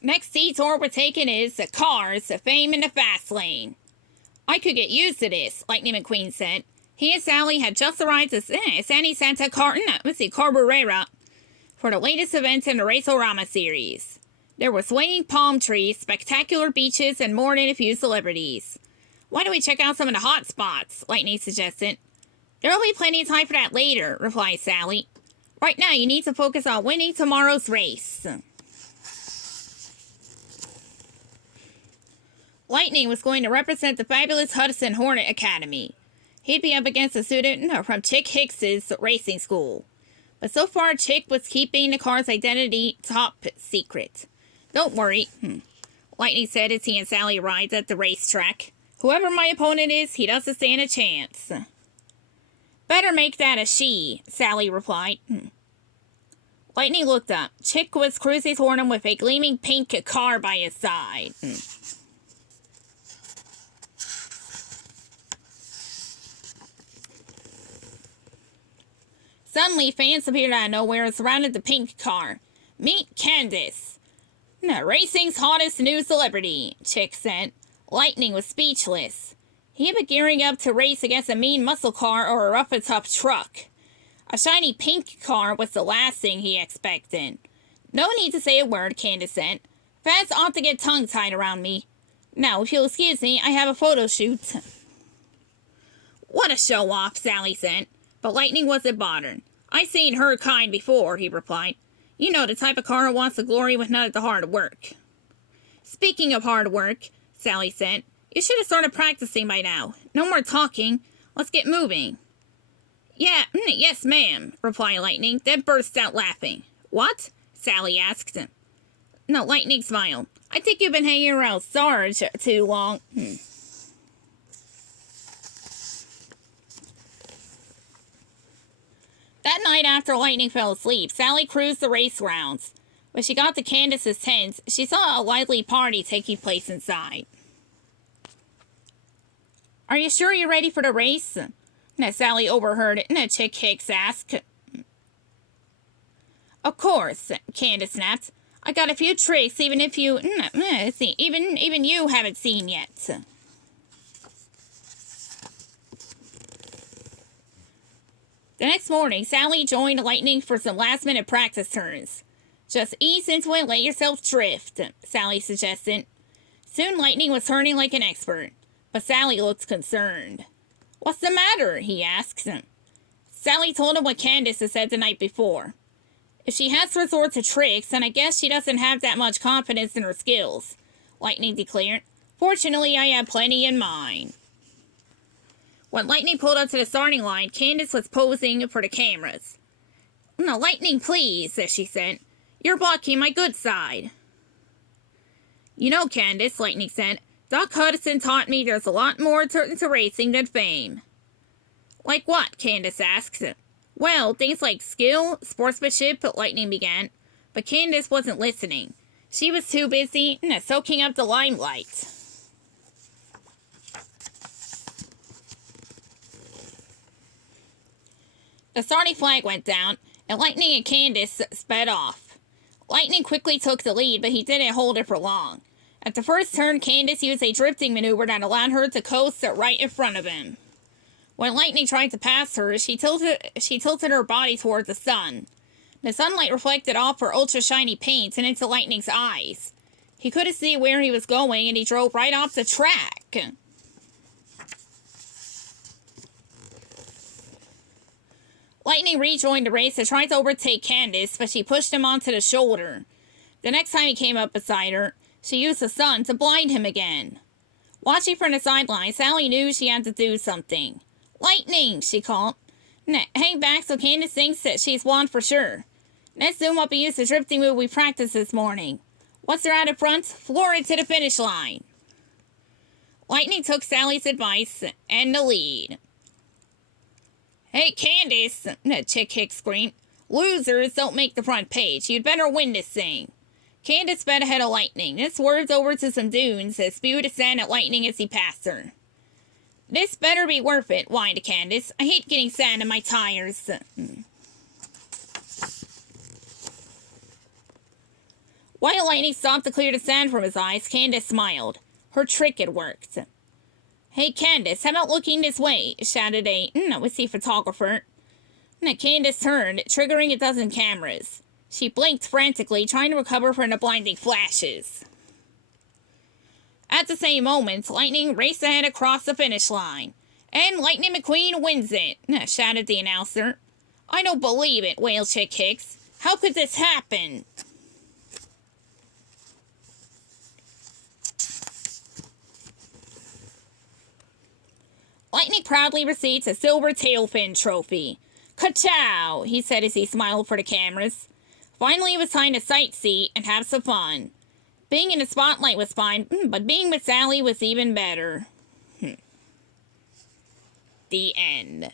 Next detour we're taking is the cars, the fame in the fast lane. I could get used to this, Lightning McQueen said. He and Sally had just arrived at Sandy Santa Carburera for the latest event in the Race-O-Rama series. There were swaying palm trees, spectacular beaches, and more than a few celebrities. Why don't we check out some of the hot spots? Lightning suggested. There'll be plenty of time for that later, replied Sally. Right now, you need to focus on winning tomorrow's race. Lightning was going to represent the fabulous Hudson Hornet Academy. He'd be up against a student from Chick Hicks's racing school. But so far, Chick was keeping the car's identity top secret. Don't worry, Lightning said as he and Sally arrived at the racetrack. Whoever my opponent is, he doesn't stand a chance. Better make that a she, Sally replied. Lightning looked up. Chick was cruising toward him with a gleaming pink car by his side. Suddenly, fans appeared out of nowhere and surrounded the pink car. Meet Candace. Racing's hottest new celebrity, Chick said. Lightning was speechless. He had been gearing up to race against a mean muscle car or a rough-and-tough truck. A shiny pink car was the last thing he expected. No need to say a word, Candace said. Fans ought to get tongue-tied around me. Now, if you'll excuse me, I have a photo shoot. What a show-off, Sally said. But Lightning wasn't bothered. I've seen her kind before, he replied. You know, the type of car who wants the glory with none of the hard work. Speaking of hard work, Sally said, you should have started practicing by now. No more talking. Let's get moving. Yeah, yes, ma'am, replied Lightning, then burst out laughing. What? Sally asked him. No, Lightning smiled. I think you've been hanging around Sarge too long. That night after Lightning fell asleep, Sally cruised the race grounds. When she got to Candace's tent, she saw a lively party taking place inside. Are you sure you're ready for the race? Sally overheard Chick Hicks ask. Of course, Candace snapped. I got a few tricks even if you even you haven't seen yet. The next morning, Sally joined Lightning for some last-minute practice turns. Just ease into it and let yourself drift, Sally suggested. Soon Lightning was turning like an expert, but Sally looked concerned. What's the matter? He asked. Sally told him what Candace had said the night before. If she has to resort to tricks, then I guess she doesn't have that much confidence in her skills, Lightning declared. Fortunately, I have plenty in mind. When Lightning pulled up to the starting line, Candace was posing for the cameras. No, Lightning, please, she said. You're blocking my good side. You know, Candace, Lightning said, Doc Hudson taught me there's a lot more to racing than fame. Like what? Candace asked. Well, things like skill, sportsmanship, Lightning began. But Candace wasn't listening. She was too busy soaking up the limelight. The starting flag went down, and Lightning and Candace sped off. Lightning quickly took the lead, but he didn't hold it for long. At the first turn, Candace used a drifting maneuver that allowed her to coast right in front of him. When Lightning tried to pass her, she tilted her body towards the sun. The sunlight reflected off her ultra-shiny paint and into Lightning's eyes. He couldn't see where he was going, and he drove right off the track. Lightning rejoined the race and tried to overtake Candace, but she pushed him onto the shoulder. The next time he came up beside her, she used the sun to blind him again. Watching from the sideline, Sally knew she had to do something. Lightning, she called. Hang back so Candace thinks that she's won for sure. Let's zoom up and use the drifting move we practiced this morning. Once they're out in front, floor it to the finish line. Lightning took Sally's advice and the lead. Hey, Candace, Chick Hicks screamed. Losers don't make the front page. You'd better win this thing. Candace sped ahead of Lightning, then swerved over to some dunes that spewed sand at Lightning as he passed her. This better be worth it, whined Candace. I hate getting sand in my tires. While Lightning stopped to clear the sand from his eyes, Candace smiled. Her trick had worked. "Hey, Candace, how about looking this way?" shouted a nosy photographer. Candace turned, triggering a dozen cameras. She blinked frantically, trying to recover from the blinding flashes. At the same moment, Lightning raced ahead across the finish line. "And Lightning McQueen wins it," shouted the announcer. "I don't believe it," wailed Chick Hicks. "How could this happen?" Lightning proudly received a silver tailfin trophy. "Ka-chow," he said as he smiled for the cameras. Finally, it was time to sightsee and have some fun. Being in the spotlight was fine, but being with Sally was even better. The end.